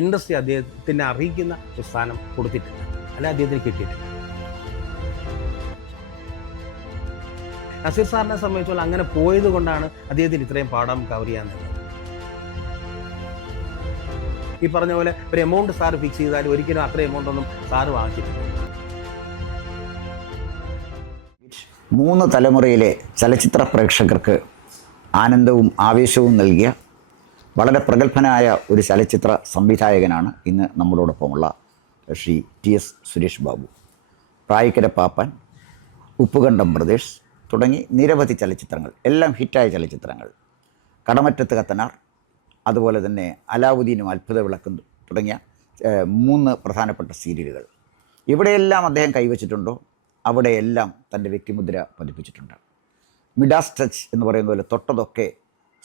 Industry അദ്ദേഹത്തിനെ അറിയിക്കുന്ന ഒരു സ്ഥാനം കൊടുത്തിട്ടില്ല അല്ല അദ്ദേഹത്തിന് കിട്ടിയിട്ടില്ല. നസീർ സാറിനെ സംബന്ധിച്ചോളം അങ്ങനെ പോയത് കൊണ്ടാണ് അദ്ദേഹത്തിന് ഇത്രയും പാഠം കവർ ചെയ്യാൻ കഴിഞ്ഞത് ഈ പറഞ്ഞ പോലെ ഒരു എമൗണ്ട് സാർ ഫിക്സ് ചെയ്താൽ ഒരിക്കലും അത്ര എമൗണ്ട് ഒന്നും സാറ് വാങ്ങിച്ചിട്ടില്ല. മൂന്ന് തലമുറയിലെ ചലച്ചിത്ര പ്രേക്ഷകർക്ക് ആനന്ദവും ആവേശവും നൽകിയ വളരെ പ്രഗത്ഭനായ ഒരു ചലച്ചിത്ര സംവിധായകനാണ് ഇന്ന് നമ്മളോടൊപ്പമുള്ള ശ്രീ ടി എസ് സുരേഷ് ബാബു. പ്രായിക്കര പാപ്പൻ ഉപ്പുകണ്ടം പ്രദേശ് തുടങ്ങി നിരവധി ചലച്ചിത്രങ്ങൾ എല്ലാം ഹിറ്റായ ചലച്ചിത്രങ്ങൾ. കടമറ്റത്ത് കത്തനാർ അതുപോലെ തന്നെ അലാവുദ്ദീനും അത്ഭുത വിളക്കും തുടങ്ങിയ മൂന്ന് പ്രധാനപ്പെട്ട സീരിയലുകൾ. ഇവിടെയെല്ലാം അദ്ദേഹം കൈവച്ചിട്ടുണ്ടോ? അവിടെയെല്ലാം തന്റെ വ്യക്തിമുദ്ര പതിപ്പിച്ചിട്ടുണ്ട്. മിഡാസ് ടച്ച് എന്ന് പറയുന്ന പോലെ തൊട്ടതൊക്കെ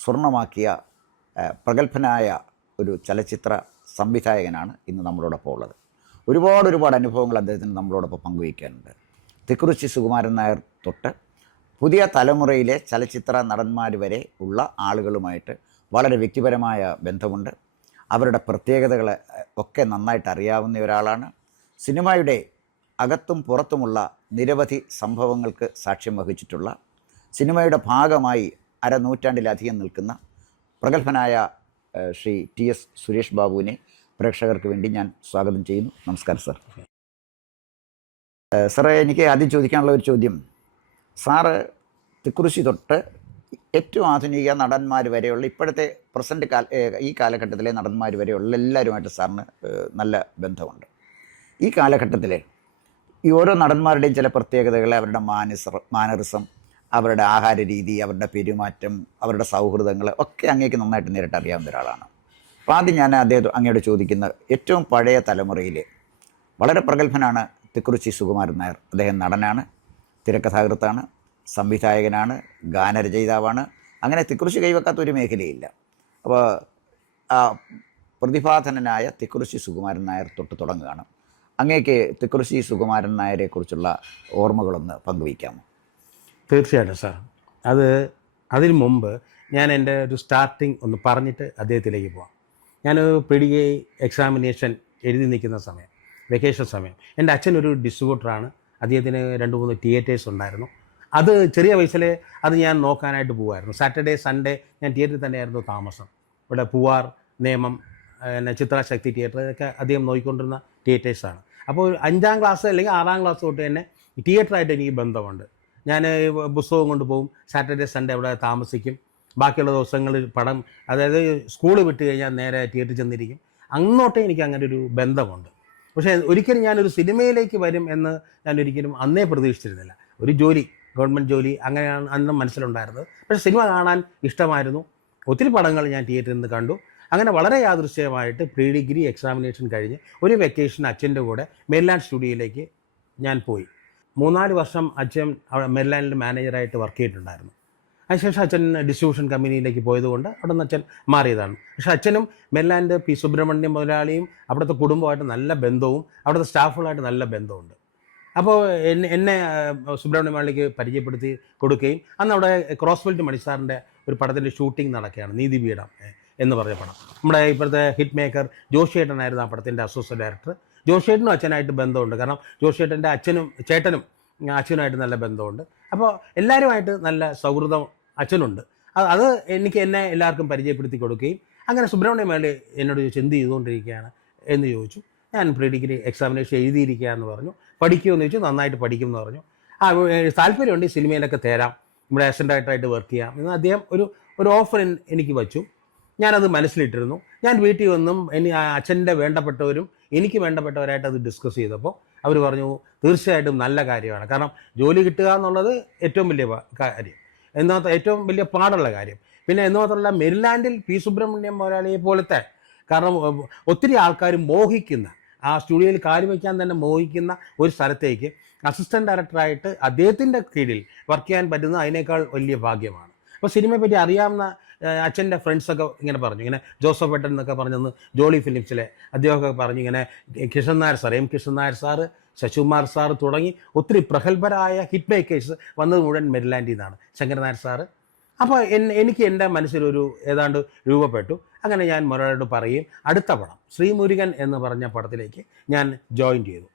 സ്വർണമാക്കിയ പ്രഗത്ഭനായ ഒരു ചലച്ചിത്ര സംവിധായകനാണ് ഇന്ന് നമ്മളോടൊപ്പം ഉള്ളത്. ഒരുപാട് ഒരുപാട് അനുഭവങ്ങൾ അദ്ദേഹത്തിന് നമ്മളോടൊപ്പം പങ്കുവയ്ക്കാനുണ്ട്. തിക്കുറിച്ചി സുകുമാരൻ നായർ തൊട്ട് പുതിയ തലമുറയിലെ ചലച്ചിത്ര നടന്മാർ വരെ ഉള്ള ആളുകളുമായിട്ട് വളരെ വ്യക്തിപരമായ ബന്ധമുണ്ട്. അവരുടെ പ്രത്യേകതകൾ ഒക്കെ നന്നായിട്ട് അറിയാവുന്ന ഒരാളാണ്. സിനിമയുടെ അകത്തും പുറത്തുമുള്ള നിരവധി സംഭവങ്ങൾക്ക് സാക്ഷ്യം വഹിച്ചിട്ടുള്ള സിനിമയുടെ ഭാഗമായി അരനൂറ്റാണ്ടിലധികം നിൽക്കുന്ന പ്രഗത്ഭനായ ശ്രീ ടി എസ് സുരേഷ് ബാബുവിനെ പ്രേക്ഷകർക്ക് വേണ്ടി ഞാൻ സ്വാഗതം ചെയ്യുന്നു. നമസ്കാരം സാർ. സാറേ എനിക്ക് ആദ്യം ചോദിക്കാനുള്ള ഒരു ചോദ്യം. സാറ് തിക്കുറിശി തൊട്ട് ഏറ്റവും ആധുനിക നടന്മാർ വരെയുള്ള ഇപ്പോഴത്തെ പ്രസന്റ് കാല ഈ കാലഘട്ടത്തിലെ നടന്മാർ വരെയുള്ള എല്ലാവരുമായിട്ട് സാറിന് നല്ല ബന്ധമുണ്ട്. ഈ കാലഘട്ടത്തിലെ ഈ ഓരോ നടന്മാരുടെയും ചില പ്രത്യേകതകൾ അവരുടെ മാനസ മാനറിസം അവരുടെ ആഹാര രീതി അവരുടെ പെരുമാറ്റം അവരുടെ സൗഹൃദങ്ങൾ ഒക്കെ അങ്ങേക്ക് നന്നായിട്ട് നേരിട്ട് അറിയാവുന്ന ഒരാളാണ്. അപ്പോൾ ആദ്യം ഞാൻ അദ്ദേഹം അങ്ങയോട് ചോദിക്കുന്ന ഏറ്റവും പഴയ തലമുറയിൽ വളരെ പ്രഗത്ഭനാണ് തിക്കുറിച്ചി സുകുമാരൻ നായർ. അദ്ദേഹം നടനാണ് തിരക്കഥാകൃത്താണ് സംവിധായകനാണ് ഗാനരചയിതാവാണ്. അങ്ങനെ തിക്കുറിച്ചി കൈവെക്കാത്ത ഒരു മേഖലയില്ല. അപ്പോൾ ആ പ്രതിഭാധനനായ തിക്കുറിച്ചി സുകുമാരൻ നായർ തൊട്ട് തുടങ്ങുകയാണ്. അങ്ങേക്ക് തിക്കുറിച്ചി സുകുമാരൻ നായരെക്കുറിച്ചുള്ള ഓർമ്മകളൊന്ന് പങ്കുവയ്ക്കാമോ? തീർച്ചയായിട്ടും സാർ. അത് അതിന് മുമ്പ് ഞാൻ എന്റെ ഒരു സ്റ്റാർട്ടിങ് ഒന്ന് പറഞ്ഞിട്ട് അദ്ദേഹത്തിലേക്ക് പോവാം. ഞാൻ പ്രീ എക്സാമിനേഷൻ എഴുതി നിൽക്കുന്ന സമയം വെക്കേഷൻ സമയം. എന്റെ അച്ഛൻ ഒരു ഡിസ്ട്രിബ്യൂട്ടറാണ് അദ്ദേഹത്തിന് രണ്ട് മൂന്ന് തിയേറ്റേഴ്സ് ഉണ്ടായിരുന്നു. അത് ചെറിയ വയസ്സിലെ അത് ഞാൻ നോക്കാനായിട്ട് പോകുമായിരുന്നു സാറ്റർഡേ സൺഡേ ഞാൻ തിയേറ്ററിൽ തന്നെയായിരുന്നു താമസം. ഇവിടെ പൂവാർ നേമം പിന്നെ ചിത്രാശക്തി തിയേറ്റർ ഇതൊക്കെ അദ്ദേഹം നോക്കിക്കൊണ്ടിരുന്ന തിയേറ്റേഴ്സാണ് അപ്പോൾ അഞ്ചാം ക്ലാസ് അല്ലെങ്കിൽ ആറാം ക്ലാസ് തൊട്ട് തന്നെ തിയേറ്ററായിട്ട് എനിക്ക് ബന്ധമുണ്ട്. ഞാൻ പുസ്തകം കൊണ്ടുപോകും സാറ്റർഡേ സൺഡേ അവിടെ താമസിക്കും. ബാക്കിയുള്ള ദിവസങ്ങളിൽ പടം അതായത് സ്കൂൾ വിട്ട് കഴിഞ്ഞാൽ നേരെ തിയേറ്ററിൽ ചെന്നിരിക്കും. അങ്ങോട്ടേ എനിക്ക് അങ്ങനെ ഒരു ബന്ധമുണ്ട്. പക്ഷേ ഒരിക്കലും ഞാനൊരു സിനിമയിലേക്ക് വരും എന്ന് ഞാൻ ഒരിക്കലും അന്നേ പ്രതീക്ഷിച്ചിരുന്നില്ല. ഒരു ജോലി ഗവൺമെന്റ് ജോലി അങ്ങനെയാണ് അന്ന് മനസ്സിലുണ്ടായിരുന്നത്. പക്ഷേ സിനിമ കാണാൻ ഇഷ്ടമായിരുന്നു. ഒത്തിരി പടങ്ങൾ ഞാൻ തിയേറ്ററിൽ നിന്ന് കണ്ടു. അങ്ങനെ വളരെ യാദൃശ്യമായിട്ട് പ്രീ ഡിഗ്രി എക്സാമിനേഷൻ കഴിഞ്ഞ് ഒരു വെക്കേഷൻ അച്ഛന്റെ കൂടെ മെയിൻലാൻഡ് സ്റ്റുഡിയോയിലേക്ക് ഞാൻ പോയി. മൂന്നാൽ വർഷം അച്ഛൻ അവിടെ മെരിലാൻഡിൽ മാനേജറായിട്ട് വർക്ക് ചെയ്തിട്ടുണ്ടായിരുന്നു. അതിനുശേഷം അച്ഛൻ ഡിസ്ട്രിബ്യൂഷൻ കമ്പനിയിലേക്ക് പോയതുകൊണ്ട് അവിടെ നിന്ന് അച്ഛൻ മാറിയതാണ്. പക്ഷെ അച്ഛനും മെരിലാൻഡ് പി സുബ്രഹ്മണ്യം മുതലാളിയും അവിടുത്തെ കുടുംബമായിട്ട് നല്ല ബന്ധവും അവിടുത്തെ സ്റ്റാഫുകളായിട്ട് നല്ല ബന്ധമുണ്ട് അപ്പോൾ എന്നെ സുബ്രഹ്മണ്യം മുതലാളിക്ക് പരിചയപ്പെടുത്തി കൊടുക്കുകയും അന്ന് അവിടെ ക്രോസ് ബെൽറ്റ് മണിസാറിന്റെ ഒരു പടത്തിന്റെ ഷൂട്ടിംഗ് നടക്കുകയാണ് നീതി പീഠം എന്ന് പറഞ്ഞ പടം. നമ്മുടെ ഇപ്പോഴത്തെ ഹിറ്റ് മേക്കർ ജോഷിയേട്ടനായിരുന്നു ആ പടത്തിന്റെ അസോസിയേറ്റ് ഡയറക്ടർ. ജോഷിയേട്ടനും അച്ഛനായിട്ട് ബന്ധമുണ്ട്. കാരണം ജോഷേട്ടന്റെ അച്ഛനും ചേട്ടനും അച്ഛനുമായിട്ട് നല്ല ബന്ധമുണ്ട്. അപ്പോൾ എല്ലാവരുമായിട്ട് നല്ല സൗഹൃദം അച്ഛനുണ്ട്. അത് എനിക്ക് എന്നെ എല്ലാവർക്കും പരിചയപ്പെടുത്തി കൊടുക്കുകയും അങ്ങനെ സുബ്രഹ്മണ്യ മേളി എന്നോട് ചോദിച്ചു എന്ത് ചെയ്തുകൊണ്ടിരിക്കുകയാണ്? എന്ന് ചോദിച്ചു. ഞാൻ പ്രീ ഡിഗ്രി എക്സാമിനേഷൻ എഴുതിയിരിക്കുക എന്ന് പറഞ്ഞു. പഠിക്കുമെന്ന് ചോദിച്ചു. നന്നായിട്ട് പഠിക്കും എന്ന് പറഞ്ഞു. ആ താല്പര്യമുണ്ട് സിനിമയിലൊക്കെ തരാം. നമ്മുടെ അസിസ്റ്റന്റായിട്ടായിട്ട് വർക്ക് ചെയ്യാം. എന്ന് അദ്ദേഹം ഒരു ഒരു ഓഫർ എനിക്ക് വച്ചു. ഞാനത് മനസ്സിലിട്ടിരുന്നു. ഞാൻ വീട്ടിൽ വന്നും എനി അച്ഛന്റെ വേണ്ടപ്പെട്ടവരും എനിക്ക് വേണ്ടപ്പെട്ടവരായിട്ട് അത് ഡിസ്കസ് ചെയ്തപ്പോൾ അവർ പറഞ്ഞു തീർച്ചയായിട്ടും നല്ല കാര്യമാണ്. കാരണം ജോലി കിട്ടുക എന്നുള്ളത് ഏറ്റവും വലിയ കാര്യം. എന്നാ ഏറ്റവും വലിയ പാടുള്ള കാര്യം. പിന്നെ എന്ന് മാത്രമല്ല മെരിലാൻഡിൽ പി. സുബ്രഹ്മണ്യം മുതലാളിയെ പോലത്തെ കാരണം ഒത്തിരി ആൾക്കാർ മോഹിക്കുന്ന ആ സ്റ്റുഡിയോയിൽ കാലി വയ്ക്കാൻ തന്നെ മോഹിക്കുന്ന ഒരു സ്ഥലത്തേക്ക് അസിസ്റ്റന്റ് ഡയറക്ടറായിട്ട് അദ്ദേഹത്തിന്റെ കീഴിൽ വർക്ക് ചെയ്യാൻ പറ്റുന്നത് അതിനേക്കാൾ വലിയ ഭാഗ്യമാണ്. അപ്പോൾ സിനിമയെ പറ്റി അറിയാവുന്ന അച്ഛന്റെ ഫ്രണ്ട്സൊക്കെ ഇങ്ങനെ പറഞ്ഞു. ഇങ്ങനെ ജോസഫ് ഏട്ടൻ എന്നൊക്കെ പറഞ്ഞെന്ന് ജോളി ഫിലിംസിലെ അദ്ദേഹമൊക്കെ പറഞ്ഞു. ഇങ്ങനെ Kishan Nair sir M Kishan Nair sir Sasikumar sir തുടങ്ങി ഒത്തിരി പ്രഗത്ഭരായ ഹിറ്റ് മേക്കേഴ്സ് വന്നത് മുഴുവൻ മെരിലാൻഡിൽ നിന്നാണ്. ശങ്കരനായർ സാറ് അപ്പോൾ എനിക്ക് എന്റെ മനസ്സിലൊരു ഏതാണ്ട് രൂപപ്പെട്ടു. അങ്ങനെ ഞാൻ മൊരാളോട് പറയും അടുത്ത പടം ശ്രീമുരുകൻ എന്ന് പറഞ്ഞ പടത്തിലേക്ക് ഞാൻ ജോയിൻ ചെയ്തു.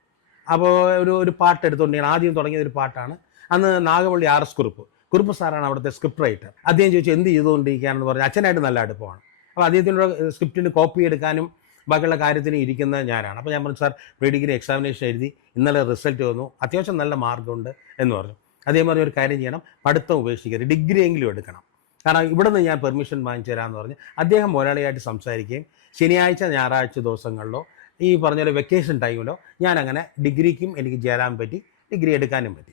അപ്പോൾ ഒരു ഒരു പാട്ട് എടുത്തുകൊണ്ട് ആദ്യം തുടങ്ങിയ ഒരു പാട്ടാണ്. അന്ന് നാഗവള്ളി ആർ എസ് കുറുപ്പ്. കുറുപ്പ് സാറാണ് അവിടുത്തെ സ്ക്രിപ്റ്റ് റൈറ്റർ അദ്ദേഹം ചോദിച്ചു എന്ത് ചെയ്തുകൊണ്ടിരിക്കുകയാണെന്ന് പറഞ്ഞു. അച്ഛനായിട്ട് നല്ല അടുപ്പമാണ്. അപ്പോൾ അദ്ദേഹത്തിന്റെ സ്ക്രിപ്റ്റിന് കോപ്പി എടുക്കാനും ബാക്കിയുള്ള കാര്യത്തിന് ഇരിക്കുന്ന ഞാനാണ്. അപ്പോൾ ഞാൻ പറഞ്ഞു സാർ പ്രീ ഡിഗ്രി എക്സാമിനേഷൻ എഴുതി ഇന്നലെ റിസൾട്ട് വന്നു. അത്യാവശ്യം നല്ല മാർക്കുണ്ട് എന്ന് പറഞ്ഞു. അദ്ദേഹം പറഞ്ഞ ഒരു കാര്യം ചെയ്യണം പഠിത്തം ഉപേക്ഷിക്കരുത്. ഡിഗ്രി എങ്കിലും എടുക്കണം. കാരണം ഇവിടെ നിന്ന് ഞാൻ പെർമിഷൻ വാങ്ങിച്ചു തരാമെന്ന് പറഞ്ഞ് അദ്ദേഹം മുതലാളിയായിട്ട് സംസാരിക്കുകയും ശനിയാഴ്ച ഞായറാഴ്ച ദിവസങ്ങളിലോ ഈ പറഞ്ഞ വെക്കേഷൻ ടൈമിലോ ഞാൻ അങ്ങനെ ഡിഗ്രിക്കും എനിക്ക് ചേരാൻ പറ്റി ഡിഗ്രി എടുക്കാനും പറ്റി.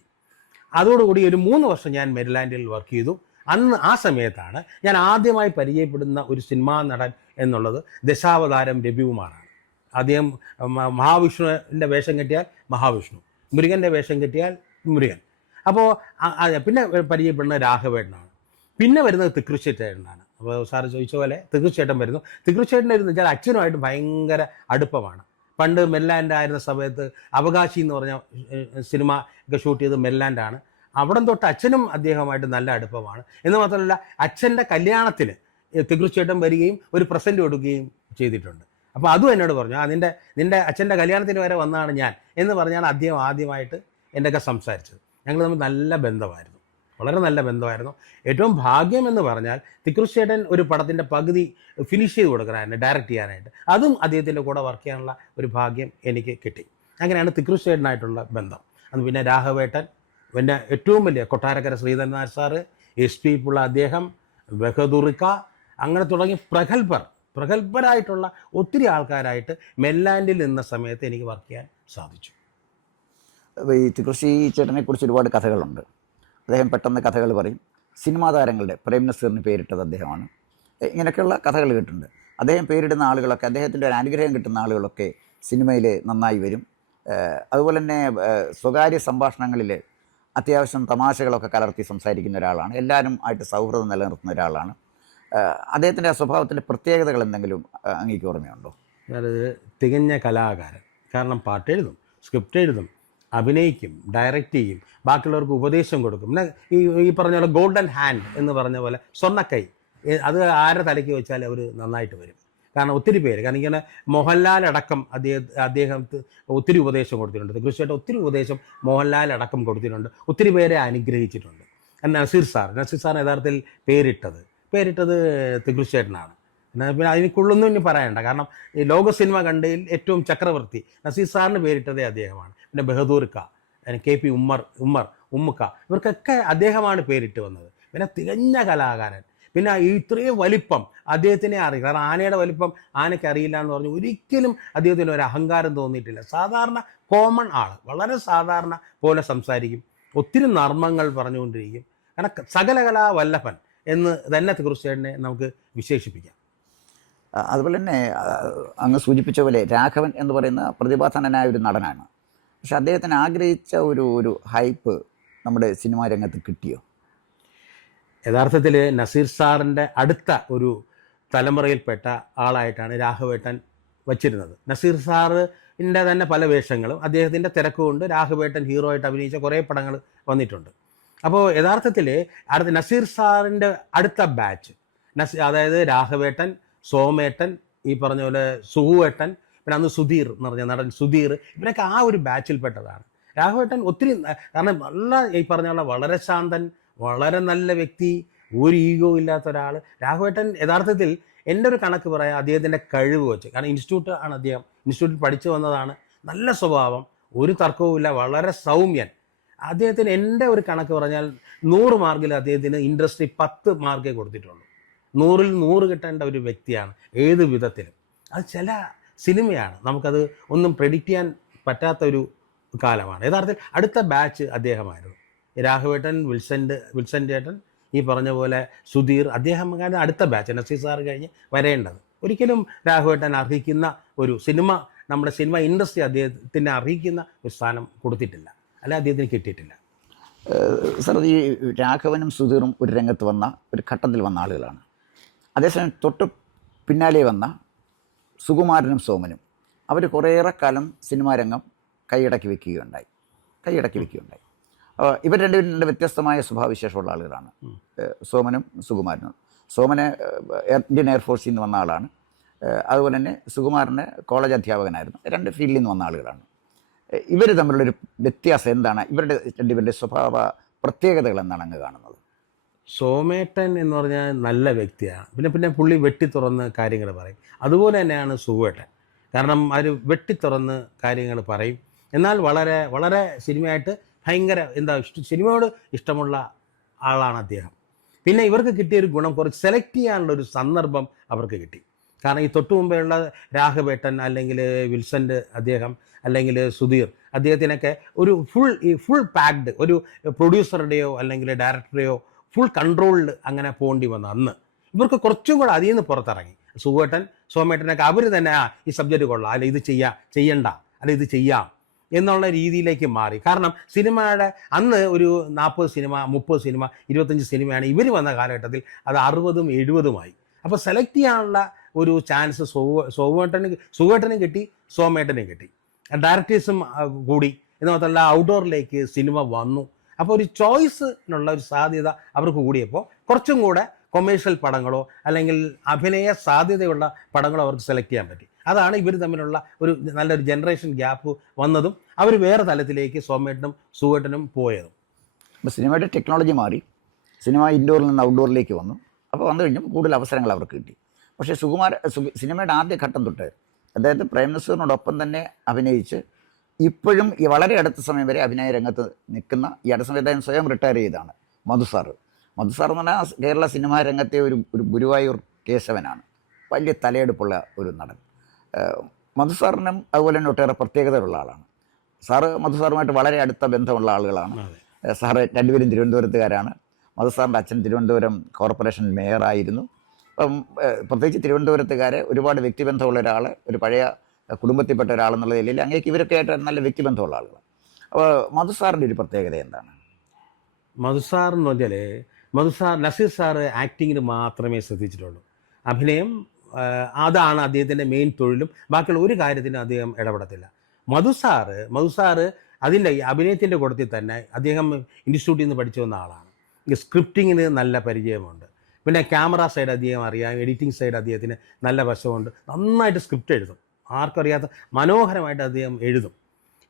അതോടുകൂടി ഒരു മൂന്ന് വർഷം ഞാൻ മെരിലാൻഡിൽ വർക്ക് ചെയ്തു. അന്ന് ആ സമയത്താണ് ഞാൻ ആദ്യമായി പരിചയപ്പെടുന്ന ഒരു സിനിമാ നടൻ എന്നുള്ളത് ദശാവതാരം രവികുമാറാണ്. അദ്ദേഹം മഹാവിഷ്ണുവിന്റെ വേഷം കെട്ടിയാൽ മഹാവിഷ്ണു മുരുകന്റെ വേഷം കെട്ടിയാൽ മുരുകൻ. അപ്പോൾ പിന്നെ പരിചയപ്പെടുന്ന രാഘവേട്ടനാണ്. പിന്നെ വരുന്നത് തൃക്കൃശ്ശേട്ടനാണ്. അപ്പോൾ സാറ് ചോദിച്ച പോലെ തൃക്കൃശ്ശേട്ടൻ വരുന്നു. തൃക്കൃശ്ശേട്ടൻ വരുന്നു വെച്ചാൽ അച്ഛനുമായിട്ട് ഭയങ്കര അടുപ്പമാണ്. പണ്ട് മെല്ലാൻഡ് ആയിരുന്ന സമയത്ത് അവകാശി എന്ന് പറഞ്ഞ സിനിമ ഒക്കെ ഷൂട്ട് ചെയ്ത് മെല്ലാൻഡാണ് അവിടം തൊട്ട് അച്ഛനും അദ്ദേഹമായിട്ട് നല്ല അടുപ്പമാണ്. എന്ന് മാത്രമല്ല അച്ഛന്റെ കല്യാണത്തിന് തികൃശ്ശേട്ടൻ വരികയും ഒരു പ്രസന്റ് കൊടുക്കുകയും ചെയ്തിട്ടുണ്ട്. അപ്പോൾ അതും എന്നോട് പറഞ്ഞു ആ നിന്റെ നിന്റെ അച്ഛന്റെ കല്യാണത്തിന് വരെ വന്നതാണ് ഞാൻ എന്ന് പറഞ്ഞാണ് അദ്ദേഹം ആദ്യമായിട്ട് എന്റെയൊക്കെ സംസാരിച്ചത്. ഞങ്ങൾ തമ്മിൽ നല്ല ബന്ധമായിരുന്നു. വളരെ നല്ല ബന്ധമായിരുന്നു. ഏറ്റവും ഭാഗ്യം എന്ന് പറഞ്ഞാൽ തിക്രുശേടൻ ഒരു പടത്തിന്റെ പകുതി ഫിനിഷ് ചെയ്ത് കൊടുക്കണമായിരുന്നു ഡയറക്റ്റ് ചെയ്യാനായിട്ട്. അതും അദ്ദേഹത്തിന്റെ കൂടെ വർക്ക് ചെയ്യാനുള്ള ഒരു ഭാഗ്യം എനിക്ക് കിട്ടി. അങ്ങനെയാണ് തിക്രുശേടനായിട്ടുള്ള ബന്ധം. അത് പിന്നെ രാഘവേട്ടൻ പിന്നെ ഏറ്റവും വലിയ Kottarakkara Sreedharan sir S P Pillai അദ്ദേഹം ബഹദുറിക്ക അങ്ങനെ തുടങ്ങി പ്രഗത്ഭർ. പ്രഗത്ഭരായിട്ടുള്ള ഒത്തിരി ആൾക്കാരായിട്ട് മെല്ലാൻഡിൽ നിന്ന സമയത്ത് എനിക്ക് വർക്ക് ചെയ്യാൻ സാധിച്ചു. ഈ കൃഷി ചേട്ടനെ കുറിച്ച് ഒരുപാട് കഥകളുണ്ട്. അദ്ദേഹം പെട്ടെന്ന് കഥകൾ പറയും. സിനിമാ താരങ്ങളുടെ പ്രേം നസീറിന് പേരിട്ടത് അദ്ദേഹമാണ്. ഇങ്ങനെയൊക്കെയുള്ള കഥകൾ കിട്ടുന്നുണ്ട് അദ്ദേഹം പേരിടുന്ന ആളുകളൊക്കെ അദ്ദേഹത്തിന്റെ ഒരു അനുഗ്രഹം കിട്ടുന്ന ആളുകളൊക്കെ സിനിമയിൽ നന്നായി വരും. അതുപോലെ തന്നെ സ്വകാര്യ സംഭാഷണങ്ങളിൽ അത്യാവശ്യം തമാശകളൊക്കെ കലർത്തി സംസാരിക്കുന്ന ഒരാളാണ്. എല്ലാവരും ആയിട്ട് സൗഹൃദം നിലനിർത്തുന്ന ഒരാളാണ്. അദ്ദേഹത്തിന്റെ സ്വഭാവത്തിന്റെ പ്രത്യേകതകൾ എന്തെങ്കിലും അങ്ങേക്ക് ഓർമ്മയുണ്ടോ? അതായത് തികഞ്ഞ കലാകാരൻ. കാരണം പാട്ട് എഴുതും സ്ക്രിപ്റ്റ് എഴുതും അഭിനയിക്കും ഡയറക്റ്റ് ചെയ്യും ബാക്കിയുള്ളവർക്ക് ഉപദേശം കൊടുക്കും. പിന്നെ ഈ ഈ പറഞ്ഞ പോലെ ഗോൾഡൻ ഹാൻഡ് എന്ന് പറഞ്ഞ പോലെ സ്വർണക്കൈ. അത് ആരെ തലയ്ക്ക് വെച്ചാൽ അവർ നന്നായിട്ട് വരും. കാരണം ഒത്തിരി പേര് കാരണം ഇങ്ങനെ മോഹൻലാൽ അടക്കം അദ്ദേഹം അദ്ദേഹത്തിന് ഒത്തിരി ഉപദേശം കൊടുത്തിട്ടുണ്ട്. തീർച്ചയായിട്ടും ഒത്തിരി ഉപദേശം മോഹൻലാൽ അടക്കം കൊടുത്തിട്ടുണ്ട്. ഒത്തിരി പേരെ അനുഗ്രഹിച്ചിട്ടുണ്ട്. നസീർ സാർ നസീർ സാർ യഥാർത്ഥത്തിൽ പേരിട്ടത്. പേരിട്ടത് തീർച്ചയായിട്ടാണ് പിന്നെ പിന്നെ അതിനെക്കുള്ളൊന്നും ഇനി പറയണ്ട. കാരണം ഈ ലോക സിനിമ കണ്ടതിൽ ഏറ്റവും ചക്രവർത്തി നസീർ സാറിന് പേരിട്ടതേ അദ്ദേഹമാണ്. പിന്നെ ബഹദൂർക്ക കെ പി ഉമ്മർ ഉമ്മർ ഉമ്മുക്ക ഇവർക്കൊക്കെ അദ്ദേഹമാണ് പേരിട്ട് വന്നത്. പിന്നെ തികഞ്ഞ കലാകാരൻ. പിന്നെ ഇത്രയും വലിപ്പം അദ്ദേഹത്തിനെ അറിയില്ല. കാരണം ആനയുടെ വലിപ്പം ആനയ്ക്ക് അറിയില്ല എന്ന് പറഞ്ഞു ഒരിക്കലും അദ്ദേഹത്തിന് ഒരു അഹങ്കാരം തോന്നിയിട്ടില്ല. സാധാരണ കോമൺ ആൾ വളരെ സാധാരണ പോലെ സംസാരിക്കും. ഒത്തിരി നർമ്മങ്ങൾ പറഞ്ഞുകൊണ്ടിരിക്കും. കാരണം സകലകലാ വല്ലഭൻ എന്ന് തന്നെ തീർച്ചയായിട്ടും നമുക്ക് വിശേഷിപ്പിക്കാം. അതുപോലെ തന്നെ അങ്ങ് സൂചിപ്പിച്ച പോലെ രാഘവൻ എന്ന് പറയുന്ന പ്രതിഭാധനനായ ഒരു നടനാണ്. പക്ഷെ അദ്ദേഹത്തിന് ആഗ്രഹിച്ച ഒരു ഒരു ഹൈപ്പ് നമ്മുടെ സിനിമാ രംഗത്ത് കിട്ടിയോ? യഥാർത്ഥത്തിൽ നസീർ സാറിന്റെ അടുത്ത ഒരു തലമുറയിൽപ്പെട്ട ആളായിട്ടാണ് രാഘവേട്ടൻ വച്ചിരുന്നത്. നസീർ സാറിന്റെ തന്നെ പല വേഷങ്ങളും അദ്ദേഹത്തിന്റെ തിരക്കുകൊണ്ട് രാഘവേട്ടൻ ഹീറോ ആയിട്ട് അഭിനയിച്ച കുറേ പടങ്ങൾ വന്നിട്ടുണ്ട്. അപ്പോൾ യഥാർത്ഥത്തിൽ അടുത്ത നസീർ സാറിന്റെ അടുത്ത ബാച്ച് നസീർ അതായത് രാഘവേട്ടൻ സോമേട്ടൻ ഈ പറഞ്ഞ പോലെ സുഹുവേട്ടൻ പിന്നെ അന്ന് സുധീർ എന്ന് പറഞ്ഞ നടൻ സുധീർ ഇവരൊക്കെ ആ ഒരു ബാച്ചിൽപ്പെട്ടതാണ് രാഘവേട്ടൻ ഒത്തിരി കാരണം നല്ല ഈ പറഞ്ഞ വളരെ ശാന്തൻ വളരെ നല്ല വ്യക്തി ഒരു ഈഗോ ഇല്ലാത്ത ഒരാൾ രാഘവേട്ടൻ യഥാർത്ഥത്തിൽ എന്റെ ഒരു കണക്ക് പറയാം അദ്ദേഹത്തിന്റെ കഴിവ് വെച്ച് കാരണം ഇൻസ്റ്റിറ്റ്യൂട്ട് ആണ് അദ്ദേഹം ഇൻസ്റ്റിറ്റ്യൂട്ടിൽ പഠിച്ചു വന്നതാണ് നല്ല സ്വഭാവം ഒരു തർക്കവുമില്ല വളരെ സൗമ്യൻ. അദ്ദേഹത്തിന് എന്റെ ഒരു കണക്ക് പറഞ്ഞാൽ നൂറ് മാർക്കിൽ അദ്ദേഹത്തിന് ഇൻഡസ്ട്രി പത്ത് മാർക്കേ കൊടുത്തിട്ടുള്ളൂ. നൂറിൽ നൂറ് കിട്ടേണ്ട ഒരു വ്യക്തിയാണ് ഏത് വിധത്തിലും. അത് ചില സിനിമയാണ്. നമുക്കത് ഒന്നും പ്രെഡിക്റ്റ് ചെയ്യാൻ പറ്റാത്ത ഒരു കാലമാണ്. യഥാർത്ഥത്തിൽ അടുത്ത ബാച്ച് അദ്ദേഹമായിരുന്നു. രാഘവേട്ടൻ വിൽസന്റെ വിൽസൻ ചേട്ടൻ ഈ പറഞ്ഞ പോലെ സുധീർ അദ്ദേഹം അടുത്ത ബാച്ച് നസീർ സാർ കഴിഞ്ഞ് വരേണ്ടത്. ഒരിക്കലും രാഘവേട്ടൻ അർഹിക്കുന്ന ഒരു സിനിമ നമ്മുടെ സിനിമ ഇൻഡസ്ട്രി അദ്ദേഹത്തിന് അർഹിക്കുന്ന ഒരു സ്ഥാനം കൊടുത്തിട്ടില്ല. അല്ല അദ്ദേഹത്തിന് കിട്ടിയിട്ടില്ല. സർ ഈ രാഘവനും സുധീറും ഒരു രംഗത്ത് വന്ന ഒരു ഘട്ടത്തിൽ വന്ന ആളുകളാണ്. അതേസമയം തൊട്ട് പിന്നാലെ വന്ന സുകുമാരനും സോമനും അവർ കുറേയേറെ കാലം സിനിമാ രംഗം കൈയടക്കി വെക്കുകയുണ്ടായി. കൈയടക്കി വെക്കുകയുണ്ടായി. ഇവർ രണ്ടുപേരും രണ്ട് വ്യത്യസ്തമായ സ്വഭാവവിശേഷമുള്ള ആളുകളാണ്. സോമനും സുകുമാരനും. സോമനെ ഇന്ത്യൻ എയർഫോഴ്സിൽ നിന്ന് വന്ന ആളാണ്. അതുപോലെ തന്നെ സുകുമാരന് കോളേജ് അധ്യാപകനായിരുന്നു. രണ്ട് ഫീൽഡിൽ നിന്ന് വന്ന ആളുകളാണ്. ഇവർ തമ്മിലുള്ളൊരു വ്യത്യാസം എന്താണ്? ഇവരുടെ രണ്ടുപേരുടെ സ്വഭാവ പ്രത്യേകതകൾ എന്താണ് അങ്ങ് കാണുന്നത്? സോമേട്ടൻ എന്ന് പറഞ്ഞാൽ നല്ല വ്യക്തിയാണ് പിന്നെ പിന്നെ പുള്ളി വെട്ടി തുറന്ന് കാര്യങ്ങൾ പറയും. അതുപോലെ തന്നെയാണ് സുവേട്ടൻ കാരണം അവർ വെട്ടി തുറന്ന് കാര്യങ്ങൾ പറയും. എന്നാൽ വളരെ വളരെ സിനിമയായിട്ട് ഭയങ്കര എന്താ സിനിമയോട് ഇഷ്ടമുള്ള ആളാണ് അദ്ദേഹം. പിന്നെ ഇവർക്ക് കിട്ടിയ ഒരു ഗുണം കുറച്ച് സെലക്ട് ചെയ്യാനുള്ള ഒരു സന്ദർഭം അവർക്ക് കിട്ടി. കാരണം ഈ തൊട്ടു മുമ്പേയുള്ള രാഘവേട്ടൻ അല്ലെങ്കിൽ വിൽസന്റ് അദ്ദേഹം അല്ലെങ്കിൽ സുധീർ അദ്ദേഹത്തിനൊക്കെ ഒരു ഫുൾ ഈ ഫുൾ പാക്ഡ് ഒരു പ്രൊഡ്യൂസറുടെയോ അല്ലെങ്കിൽ ഡയറക്ടറുടെയോ ഫുൾ കൺട്രോളിൽ അങ്ങനെ പോകേണ്ടി വന്നു അന്ന്. ഇവർക്ക് കുറച്ചും കൂടെ അതിൽ നിന്ന് പുറത്തിറങ്ങി. സുഖേട്ടൻ സോമേട്ടനൊക്കെ അവർ തന്നെ ആ ഈ സബ്ജക്റ്റ് കൊള്ളാം. അല്ല ഇത് ചെയ്യാം. ചെയ്യണ്ട. അല്ല ഇത് ചെയ്യാം. എന്നുള്ള രീതിയിലേക്ക് മാറി. കാരണം സിനിമയുടെ അന്ന് ഒരു നാൽപ്പത് സിനിമ മുപ്പത് സിനിമ ഇരുപത്തഞ്ച് സിനിമയാണ് ഇവർ വന്ന കാലഘട്ടത്തിൽ അത് അറുപതും എഴുപതുമായി. അപ്പോൾ സെലക്ട് ചെയ്യാനുള്ള ഒരു ചാൻസ് സോവ സോവേട്ടന് സുവേട്ടനും കിട്ടി സോമേട്ടനും കിട്ടി. ഡയറക്ടേഴ്സും കൂടി. എന്ന് മാത്രമല്ല ഔട്ട്ഡോറിലേക്ക് സിനിമ വന്നു. അപ്പോൾ ഒരു ചോയ്സിനുള്ള ഒരു സാധ്യത അവർക്ക് കൂടിയപ്പോൾ കുറച്ചും കൂടെ കൊമേഴ്ഷ്യൽ പടങ്ങളോ അല്ലെങ്കിൽ അഭിനയ സാധ്യതയുള്ള പടങ്ങളോ അവർക്ക് സെലക്ട് ചെയ്യാൻ പറ്റി. അതാണ് ഇവർ തമ്മിലുള്ള ഒരു നല്ലൊരു ജനറേഷൻ ഗ്യാപ്പ് വന്നതും അവർ വേറെ തലത്തിലേക്ക് സോമേട്ടനും സുവേട്ടനും പോയതും. അപ്പോൾ സിനിമയുടെ ടെക്നോളജി മാറി. സിനിമ ഇൻഡോറിൽ നിന്ന് ഔട്ട്ഡോറിലേക്ക് വന്നു. അപ്പോൾ വന്നു കഴിഞ്ഞപ്പോൾ കൂടുതൽ അവസരങ്ങൾ അവർക്ക് കിട്ടി. പക്ഷേ സുകുമാര സിനിമയുടെ ആദ്യ ഘട്ടം തൊട്ട് അദ്ദേഹത്തെ പ്രേം നസീറിനോടൊപ്പം തന്നെ അഭിനയിച്ച് ഇപ്പോഴും ഈ വളരെ അടുത്ത സമയം വരെ അഭിനയ രംഗത്ത് നിൽക്കുന്ന ഈ അടുത്ത സമയത്ത് അദ്ദേഹം സ്വയം റിട്ടയർ ചെയ്താണ് മധു സാർ എന്ന് പറഞ്ഞാൽ കേരള സിനിമാ രംഗത്തെ ഒരു ഒരു ഗുരുവായൂർ കേശവനാണ്. വലിയ തലയെടുപ്പുള്ള ഒരു നടൻ. മധു മധുസാറിനും അതുപോലെ തന്നെ ഒട്ടേറെ പ്രത്യേകതയുള്ള ആളാണ്. സാറ് മധുസാറുമായിട്ട് വളരെ അടുത്ത ബന്ധമുള്ള ആളുകളാണ്. സാറ് രണ്ടുപേരും തിരുവനന്തപുരത്തുകാരാണ്. മധുസാറിന്റെ അച്ഛൻ തിരുവനന്തപുരം കോർപ്പറേഷൻ മേയറായിരുന്നു. പ്രത്യേകിച്ച് തിരുവനന്തപുരത്തുകാരെ ഒരുപാട് വ്യക്തിബന്ധമുള്ള ഒരാൾ ഒരു പഴയ കുടുംബത്തിൽപ്പെട്ട ഒരാളെന്നുള്ള നിലയിൽ അങ്ങേക്ക് ഇവരൊക്കെ ആയിട്ട് നല്ല വ്യക്തിബന്ധമുള്ള ആളുകൾ അപ്പോൾ മധുസാറിന്റെ ഒരു പ്രത്യേകത എന്താണ്? മധുസാർ എന്ന് പറഞ്ഞാൽ മധുസാർ നസീർ സാർ ആക്ടിങ്ങിന് മാത്രമേ ശ്രദ്ധിച്ചിട്ടുള്ളൂ. അഭിനയം അതാണ് അദ്ദേഹത്തിന്റെ മെയിൻ തൊഴിലും. ബാക്കിയുള്ള ഒരു കാര്യത്തിനും അദ്ദേഹം ഇടപെടത്തില്ല. മധുസാറ് മധുസാറ് അതിന്റെ അഭിനയത്തിന്റെ കൂട്ടത്തിൽ തന്നെ അദ്ദേഹം ഇൻസ്റ്റിറ്റ്യൂട്ടിൽ നിന്ന് പഠിച്ചു വന്ന ആളാണ്. സ്ക്രിപ്റ്റിങ്ങിന് നല്ല പരിചയമുണ്ട്. പിന്നെ ക്യാമറ സൈഡ് അദ്ദേഹം അറിയാം എഡിറ്റിംഗ് സൈഡ് അദ്ദേഹത്തിന് നല്ല വശമുണ്ട്. നന്നായിട്ട് സ്ക്രിപ്റ്റ് എഴുതും. ആർക്കും അറിയാത്ത മനോഹരമായിട്ട് അദ്ദേഹം എഴുതും.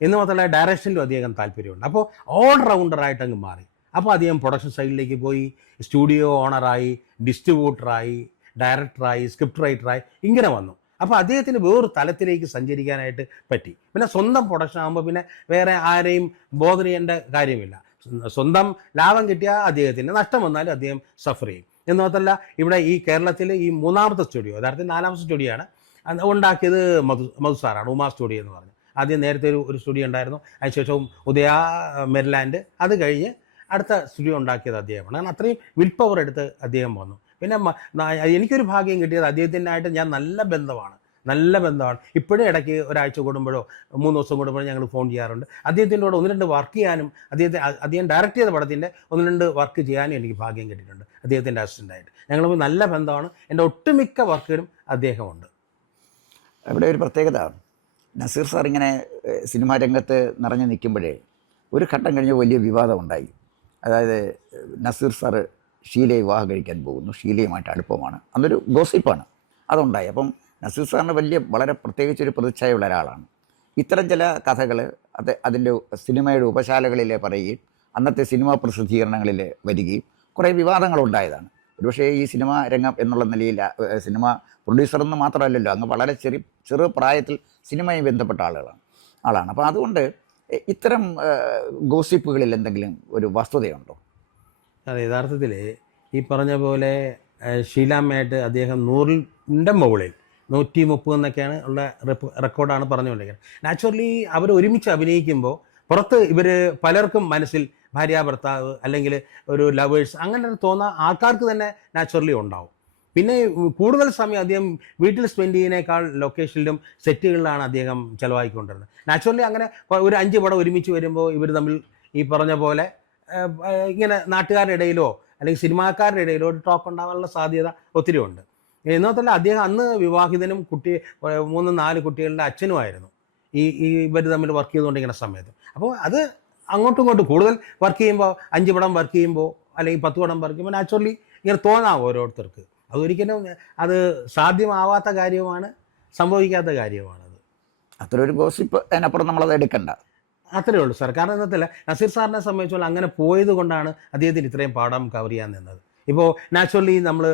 എന്ന് മാത്രമല്ല ഡയറക്ഷനിലും അദ്ദേഹം താല്പര്യമുണ്ട്. അപ്പോൾ ഓൾ റൗണ്ടറായിട്ട് അങ്ങ് മാറി. അപ്പോൾ അദ്ദേഹം പ്രൊഡക്ഷൻ സൈഡിലേക്ക് പോയി സ്റ്റുഡിയോ ഓണറായി ഡിസ്ട്രിബ്യൂട്ടറായി ഡയറക്ടറായി സ്ക്രിപ്റ്റ് റൈറ്ററായി ഇങ്ങനെ വന്നു. അപ്പോൾ അദ്ദേഹത്തിന് വേറൊരു തലത്തിലേക്ക് സഞ്ചരിക്കാനായിട്ട് പറ്റി. പിന്നെ സ്വന്തം പ്രൊഡക്ഷൻ ആകുമ്പോൾ പിന്നെ വേറെ ആരെയും ബോധർ ചെയ്യേണ്ട കാര്യമില്ല. സ്വന്തം ലാഭം കിട്ടിയാൽ അദ്ദേഹത്തിന് നഷ്ടം വന്നാലും അദ്ദേഹം സഫർ ചെയ്യും. എന്ന് മാത്രമല്ല ഇവിടെ ഈ കേരളത്തിൽ ഈ മൂന്നാമത്തെ സ്റ്റുഡിയോ യഥാർത്ഥത്തിൽ നാലാമത്തെ സ്റ്റുഡിയോ ആണ്. ഉണ്ടാക്കിയത് മധു മധു സാറാണ് ഉമാ സ്റ്റുഡിയോ എന്ന് പറഞ്ഞു. ആദ്യം നേരത്തെ ഒരു ഒരു സ്റ്റുഡിയോ ഉണ്ടായിരുന്നു. അതിനുശേഷം ഉദയ മെരിലാൻഡ് അത് കഴിഞ്ഞ് അടുത്ത സ്റ്റുഡിയോ ഉണ്ടാക്കിയത് അദ്ദേഹമാണ്. കാരണം അത്രയും വിൽ പവർ എടുത്ത് അദ്ദേഹം വന്നു. പിന്നെ എനിക്കൊരു ഭാഗ്യം കിട്ടിയത് അദ്ദേഹത്തിനായിട്ട് ഞാൻ നല്ല ബന്ധമാണ്. നല്ല ബന്ധമാണ്. ഇപ്പോഴും ഇടയ്ക്ക് ഒരാഴ്ച കൂടുമ്പോഴോ മൂന്ന് ദിവസം കൂടുമ്പോഴോ ഞങ്ങൾ ഫോൺ ചെയ്യാറുണ്ട്. അദ്ദേഹത്തിന്റെ കൂടെ ഒന്ന് രണ്ട് വർക്ക് ചെയ്യാനും അദ്ദേഹത്തെ അദ്ദേഹം ഡയറക്റ്റ് ചെയ്ത പടത്തിന്റെ ഒന്ന് രണ്ട് വർക്ക് ചെയ്യാനും എനിക്ക് ഭാഗ്യം കിട്ടിയിട്ടുണ്ട് അദ്ദേഹത്തിന്റെ അസിസ്റ്റന്റായിട്ട്. ഞങ്ങൾ നല്ല ബന്ധമാണ്. എന്റെ ഒട്ടുമിക്ക വർക്കുകളും അദ്ദേഹമുണ്ട്. ഇവിടെ ഒരു പ്രത്യേകത. നസീർ സാർ ഇങ്ങനെ സിനിമാ രംഗത്ത് നിറഞ്ഞു നിൽക്കുമ്പോഴേ ഒരു ഘട്ടം കഴിഞ്ഞ് വലിയ വിവാദം ഉണ്ടായി. അതായത് നസീർ സാർ ഷീലയെ വിവാഹം കഴിക്കാൻ പോകുന്നു. ഷീലയുമായിട്ട് അടുപ്പമാണ്. അന്നൊരു ഗോസിപ്പാണ് അതുണ്ടായി. അപ്പം നസീർ സാറിന് വലിയ വളരെ പ്രത്യേകിച്ചൊരു പ്രതിച്ഛായുള്ള ഒരാളാണ്. ഇത്തരം ചില കഥകൾ അത് അതിന്റെ സിനിമയുടെ ഉപശാലകളിലെ പറയുകയും അന്നത്തെ സിനിമാ പ്രസിദ്ധീകരണങ്ങളിൽ വരികയും കുറേ വിവാദങ്ങളുണ്ടായതാണ് ഒരുപക്ഷേ ഈ സിനിമ രംഗം എന്നുള്ള നിലയിൽ സിനിമ പ്രൊഡ്യൂസർ എന്ന് മാത്രമല്ലല്ലോ അങ്ങ് വളരെ ചെറിയ ചെറു പ്രായത്തിൽ സിനിമയുമായി ബന്ധപ്പെട്ട ആളുകളാണ് ആളാണ്. അപ്പോൾ അതുകൊണ്ട് ഇത്തരം ഗോസിപ്പുകളിൽ എന്തെങ്കിലും ഒരു വസ്തുതയുണ്ടോ? അതെ യഥാർത്ഥത്തിൽ ഈ പറഞ്ഞ പോലെ ഷീലാമ്മയായിട്ട് അദ്ദേഹം നൂറിന്റെ മുകളിൽ നൂറ്റി മുപ്പത് എന്നൊക്കെയാണ് ഉള്ള റെക്കോർഡാണ് പറഞ്ഞുകൊണ്ടിരിക്കുന്നത്. നാച്ചുറലി അവർ ഒരുമിച്ച് അഭിനയിക്കുമ്പോൾ പുറത്ത് ഇവർ പലർക്കും മനസ്സിൽ ഭാര്യ ഭർത്താവ് അല്ലെങ്കിൽ ഒരു ലവേഴ്സ് അങ്ങനെ തോന്നാൻ ആൾക്കാർക്ക് തന്നെ നാച്ചുറലി ഉണ്ടാവും. പിന്നെ കൂടുതൽ സമയം അദ്ദേഹം വീട്ടിൽ സ്പെൻഡ് ചെയ്യുന്നതിനേക്കാൾ ലൊക്കേഷനിലും സെറ്റുകളിലാണ് അദ്ദേഹം ചിലവാക്കിക്കൊണ്ടിരുന്നത് നാച്ചുറലി അങ്ങനെ ഒരു അഞ്ച് പടം ഒരുമിച്ച് വരുമ്പോൾ ഇവർ തമ്മിൽ ഈ പറഞ്ഞ പോലെ ഇങ്ങനെ നാട്ടുകാരുടെ ഇടയിലോ അല്ലെങ്കിൽ സിനിമാക്കാരുടെ ഇടയിലോ ഒരു ടോക്ക് ഉണ്ടാകാനുള്ള സാധ്യത ഒത്തിരി ഉണ്ട്. എന്നതല്ല അദ്ദേഹം അന്ന് വിവാഹിതനും കുട്ടി മൂന്ന് നാല് കുട്ടികളുടെ അച്ഛനുമായിരുന്നു. ഈ ഇവർ തമ്മിൽ വർക്ക് ചെയ്തുകൊണ്ടിരിക്കുന്ന സമയത്ത്. അപ്പോൾ അത് അങ്ങോട്ടും ഇങ്ങോട്ടും കൂടുതൽ വർക്ക് ചെയ്യുമ്പോൾ അഞ്ച് പടം വർക്ക് ചെയ്യുമ്പോൾ അല്ലെങ്കിൽ പത്ത് പടം വർക്ക് ചെയ്യുമ്പോൾ നാച്ചുറലി ഇങ്ങനെ തോന്നാം ഓരോരുത്തർക്ക്. അതൊരിക്കലും അത് സാധ്യമാവാത്ത കാര്യമാണ് സംഭവിക്കാത്ത കാര്യമാണത് അത്ര ഒരു ഗോസിപ്പ് അതിനപ്പുറം നമ്മളത് എടുക്കണ്ട. അത്രേ ഉള്ളൂ സാർ കാരണം എന്നതല്ല നസീർ സാറിനെ സംബന്ധിച്ചോളം അങ്ങനെ പോയത് കൊണ്ടാണ് അദ്ദേഹത്തിന് ഇത്രയും പാഠം കവർ ചെയ്യാൻ നിന്നത്. ഇപ്പോൾ നാച്ചുറലി നമ്മൾ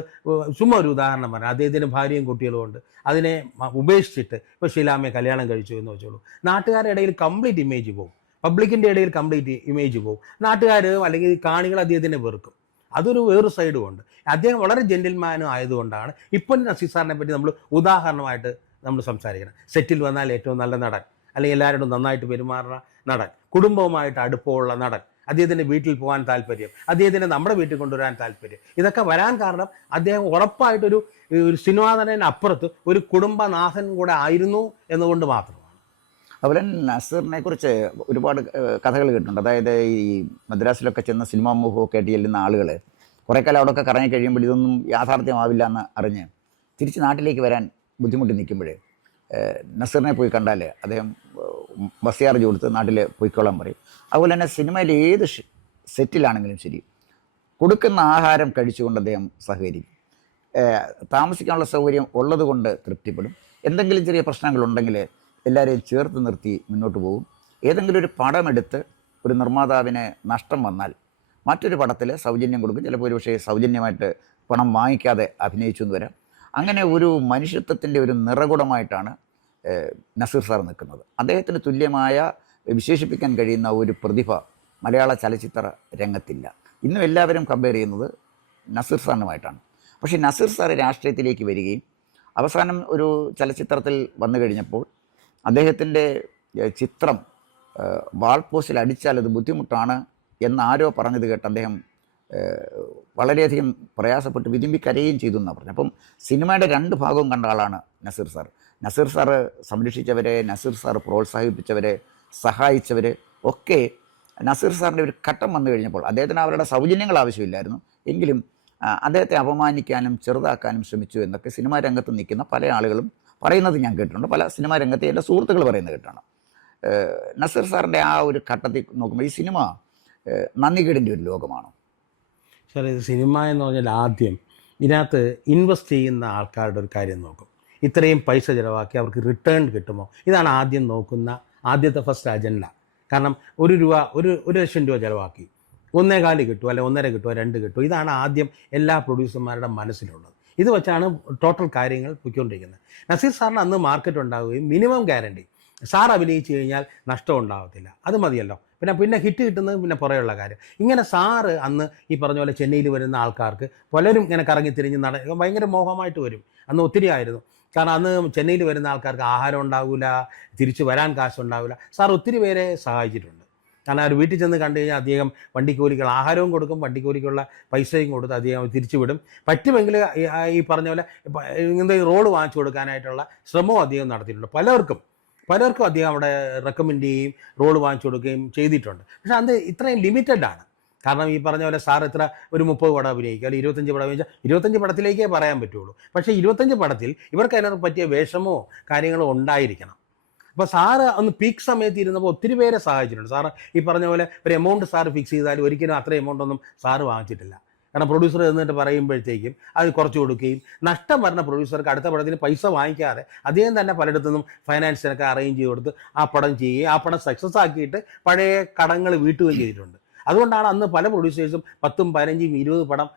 ചുമ്മാ ഒരു ഉദാഹരണം പറയാം അദ്ദേഹത്തിന് ഭാര്യയും കുട്ടികളും ഉണ്ട്. അതിനെ ഉപേക്ഷിച്ചിട്ട് ഇപ്പോൾ ഷീലാമ്മയെ കല്യാണം കഴിച്ചു എന്ന് വെച്ചോളൂ. നാട്ടുകാരുടെ ഇടയിൽ കംപ്ലീറ്റ് ഇമേജ് പോകും പബ്ലിക്കിന്റെ ഇടയിൽ കംപ്ലീറ്റ് ഇമേജ് പോകും നാട്ടുകാർ അല്ലെങ്കിൽ കാണികൾ അദ്ദേഹത്തിനെ വെറുക്കും. അതൊരു വേറൊരു സൈഡും ഉണ്ട്. അദ്ദേഹം വളരെ ജെന്റിൽമാനും ആയതുകൊണ്ടാണ് ഇപ്പം നസീർ സാറിനെ പറ്റി നമ്മൾ ഉദാഹരണമായിട്ട് നമ്മൾ സംസാരിക്കണം. സെറ്റിൽ വന്നാൽ ഏറ്റവും നല്ല നടൻ. അല്ലെങ്കിൽ എല്ലാവരോടും നന്നായിട്ട് പെരുമാറുന്ന നടൻ. കുടുംബവുമായിട്ട് അടുപ്പമുള്ള നടൻ. അദ്ദേഹത്തിന്റെ വീട്ടിൽ പോകാൻ താല്പര്യം. അദ്ദേഹത്തിനെ നമ്മുടെ വീട്ടിൽ കൊണ്ടുവരാൻ താല്പര്യം. ഇതൊക്കെ വരാൻ കാരണം അദ്ദേഹം ഉറപ്പായിട്ടൊരു ഒരു സിനിമാ നടനപ്പുറത്ത് ഒരു കുടുംബനാഥൻ കൂടെ ആയിരുന്നു എന്നുകൊണ്ട് മാത്രമാണ് അതുപോലെ നസീറിനെ കുറിച്ച് ഒരുപാട് കഥകൾ കേട്ടിട്ടുണ്ട്. അതായത് ഈ മദ്രാസിലൊക്കെ ചെന്ന സിനിമാ മുഖമൊക്കെ ആയിട്ട് ചെല്ലുന്ന ആളുകൾ കുറേ കാലം അവിടെയൊക്കെ കറങ്ങി കഴിയുമ്പോൾ ഇതൊന്നും യാഥാർത്ഥ്യമാവില്ല എന്ന് അറിഞ്ഞ് തിരിച്ച് നാട്ടിലേക്ക് വരാൻ ബുദ്ധിമുട്ടി നിൽക്കുമ്പോൾ നസീറിനെ പോയി കണ്ടാൽ അദ്ദേഹം ബസ് കൊടുത്ത് നാട്ടിൽ പോയിക്കോളാൻ പറയും. അതുപോലെ തന്നെ സിനിമയിൽ ഏത് സെറ്റിലാണെങ്കിലും ശരി കൊടുക്കുന്ന ആഹാരം കഴിച്ചുകൊണ്ട് അദ്ദേഹം സഹകരിക്കും. താമസിക്കാനുള്ള സൗകര്യം ഉള്ളതുകൊണ്ട് തൃപ്തിപ്പെടും. എന്തെങ്കിലും ചെറിയ പ്രശ്നങ്ങളുണ്ടെങ്കിൽ എല്ലാവരെയും ചേർത്ത് നിർത്തി മുന്നോട്ട് പോകും. ഏതെങ്കിലും ഒരു പടമെടുത്ത് ഒരു നിർമ്മാതാവിന് നഷ്ടം വന്നാൽ മറ്റൊരു പടത്തിൽ സൗജന്യം കൊടുക്കും. ചിലപ്പോൾ ഒരു പക്ഷേ സൗജന്യമായിട്ട് പണം വാങ്ങിക്കാതെ അഭിനയിച്ചു എന്ന് വരാം. അങ്ങനെ ഒരു മനുഷ്യത്വത്തിന്റെ ഒരു നിറകുടമായിട്ടാണ് നസീർ സാർ നിൽക്കുന്നത്. അദ്ദേഹത്തിന് തുല്യമായ വിശേഷിപ്പിക്കാൻ കഴിയുന്ന ഒരു പ്രതിഭ മലയാള ചലച്ചിത്ര രംഗത്തില്ല. ഇന്നും എല്ലാവരും കമ്പയർ ചെയ്യുന്നത് നസീർ സാറിനുമായിട്ടാണ്. പക്ഷേ നസീർ സാർ രാഷ്ട്രീയത്തിലേക്ക് വരികയും അവസാനം ഒരു ചലച്ചിത്രത്തിൽ വന്നു കഴിഞ്ഞപ്പോൾ അദ്ദേഹത്തിന്റെ ചിത്രം വാൾ പോസ്റ്റിൽ അടിച്ചാൽ അത് ബുദ്ധിമുട്ടാണ് എന്നാരോ പറഞ്ഞത് കേട്ട് അദ്ദേഹം വളരെയധികം പ്രയാസപ്പെട്ട് വിരുമ്പി കരയുകയും ചെയ്തു എന്നാണ് പറഞ്ഞത്. അപ്പം സിനിമയുടെ രണ്ട് ഭാഗവും കണ്ട ആളാണ് നസീർ സാർ. നസീർ സാറ് സംരക്ഷിച്ചവരെ നസീർ സാർ പ്രോത്സാഹിപ്പിച്ചവരെ സഹായിച്ചവരെ ഒക്കെ നസീർ സാറിന്റെ ഒരു ഘട്ടം വന്നു കഴിഞ്ഞപ്പോൾ അദ്ദേഹത്തിന് അവരുടെ സൗജന്യങ്ങൾ ആവശ്യമില്ലായിരുന്നു. എങ്കിലും അദ്ദേഹത്തെ അപമാനിക്കാനും ചെറുതാക്കാനും ശ്രമിച്ചു എന്നൊക്കെ സിനിമാ രംഗത്ത് നിൽക്കുന്ന പല ആളുകളും പറയുന്നത് ഞാൻ കേട്ടിട്ടുണ്ട്. പല സിനിമാ രംഗത്തെ എന്റെ സുഹൃത്തുക്കൾ പറയുന്നത് കേട്ടാണ്. നസർ സാറിന്റെ ആ ഒരു ഘട്ടത്തിൽ നോക്കുമ്പോൾ ഈ സിനിമ നന്ദികേടിന്റെ ഒരു ലോകമാണ്. സാർ ഇത് സിനിമ എന്ന് പറഞ്ഞാൽ ആദ്യം ഇതിനകത്ത് ഇൻവെസ്റ്റ് ചെയ്യുന്ന ആൾക്കാരുടെ ഒരു കാര്യം നോക്കും. ഇത്രയും പൈസ ചിലവാക്കി അവർക്ക് റിട്ടേൺ കിട്ടുമോ? ഇതാണ് ആദ്യം നോക്കുന്ന ആദ്യത്തെ ഫസ്റ്റ് അജണ്ട കാരണം ഒരു രൂപ ഒരു ഒരു ലക്ഷം രൂപ ചിലവാക്കി. ഒന്നേകാൽ കിട്ടുമോ അല്ലെ ഒന്നര കിട്ടുമോ രണ്ട് കിട്ടുമോ ഇതാണ് ആദ്യം എല്ലാ പ്രൊഡ്യൂസർമാരുടെ മനസ്സിലുള്ളത്. ഇത് വെച്ചാണ് ടോട്ടൽ കാര്യങ്ങൾ പൊയ്ക്കൊണ്ടിരിക്കുന്നത്. നസീർ സാറിന് അന്ന് മാർക്കറ്റ് ഉണ്ടാവുകയും മിനിമം ഗ്യാരണ്ടി സാർ അഭിനയിച്ചു കഴിഞ്ഞാൽ നഷ്ടം ഉണ്ടാവത്തില്ല. അത് മതിയല്ലോ. പിന്നെ പിന്നെ ഹിറ്റ് കിട്ടുന്നത് പിന്നെ പുറയുള്ള കാര്യം. ഇങ്ങനെ സാറ് അന്ന് ഈ പറഞ്ഞ പോലെ ചെന്നൈയിൽ വരുന്ന ആൾക്കാർക്ക് പലരും ഇങ്ങനെ കറങ്ങി തിരിഞ്ഞ് നട ഭയങ്കര മോഹമായിട്ട് വരും. അന്ന് ഒത്തിരി ആയിരുന്നു. കാരണം അന്ന് ചെന്നൈയിൽ വരുന്ന ആൾക്കാർക്ക് ആഹാരം ഉണ്ടാവില്ല തിരിച്ചു വരാൻ കാശുണ്ടാവില്ല സാർ ഒത്തിരി പേരെ സഹായിച്ചിട്ടുണ്ട്. കാരണം അവർ വീട്ടിൽ ചെന്ന് കണ്ടു കഴിഞ്ഞാൽ അദ്ദേഹം വണ്ടിക്കൂലിക്കുള്ള ആഹാരവും കൊടുക്കും വണ്ടിക്കൂലിക്കുള്ള പൈസയും കൊടുത്ത് അദ്ദേഹം തിരിച്ചു വിടും. പറ്റുമെങ്കിൽ ഈ- പറഞ്ഞ പോലെ ഇങ്ങനത്തെ റോഡ് വാങ്ങിച്ചു കൊടുക്കാനായിട്ടുള്ള ശ്രമവും അദ്ദേഹം നടത്തിയിട്ടുണ്ട്. പലർക്കും പലർക്കും അദ്ദേഹം അവിടെ റെക്കമെൻഡ് ചെയ്യുകയും റോഡ് വാങ്ങിച്ചു കൊടുക്കുകയും ചെയ്തിട്ടുണ്ട്. പക്ഷേ അത് ഇത്രയും ലിമിറ്റഡ് ആണ്. കാരണം ഈ പറഞ്ഞ പോലെ സാർ എത്ര ഒരു മുപ്പത് പടം അഭിനയിക്കുക അല്ലെങ്കിൽ ഇരുപത്തഞ്ച് പടം അഭിനയിച്ചാൽ ഇരുപത്തഞ്ച് പടത്തിലേക്കേ പറയാൻ പറ്റുള്ളൂ. പക്ഷേ ഇരുപത്തഞ്ച് പടത്തിൽ ഇവർക്ക് അതിനകത്ത് പറ്റിയ വേഷമോ കാര്യങ്ങളോ ഉണ്ടായിരിക്കണം. അപ്പോൾ സാറ് അന്ന് പീക്ക് സമയത്ത് ഇരുന്നപ്പോൾ ഒത്തിരി പേരെ സഹായിച്ചിട്ടുണ്ട്. സാറ് ഈ പറഞ്ഞ പോലെ ഒരു എമൗണ്ട് സാറ് ഫിക്സ് ചെയ്താലും ഒരിക്കലും അത്ര എമൗണ്ട് ഒന്നും സാറ് വാങ്ങിച്ചിട്ടില്ല. കാരണം പ്രൊഡ്യൂസർ എന്നിട്ട് പറയുമ്പോഴത്തേക്കും അത് കുറച്ച് കൊടുക്കുകയും നഷ്ടം വരുന്ന പ്രൊഡ്യൂസർക്ക് അടുത്ത പടത്തിന് പൈസ വാങ്ങിക്കാതെ അദ്ദേഹം തന്നെ പലയിടത്തുനിന്നും ഫൈനാൻസിനൊക്കെ അറേഞ്ച് ചെയ്ത് കൊടുത്ത് ആ പടം ചെയ്യുകയും ആ പടം സക്സസ് ആക്കിയിട്ട് പഴയ കടങ്ങൾ വീട്ടുകയും ചെയ്തിട്ടുണ്ട്. അതുകൊണ്ടാണ് അന്ന് പല പ്രൊഡ്യൂസേഴ്സും പത്തും പതിനഞ്ചും ഇരുപത് പടം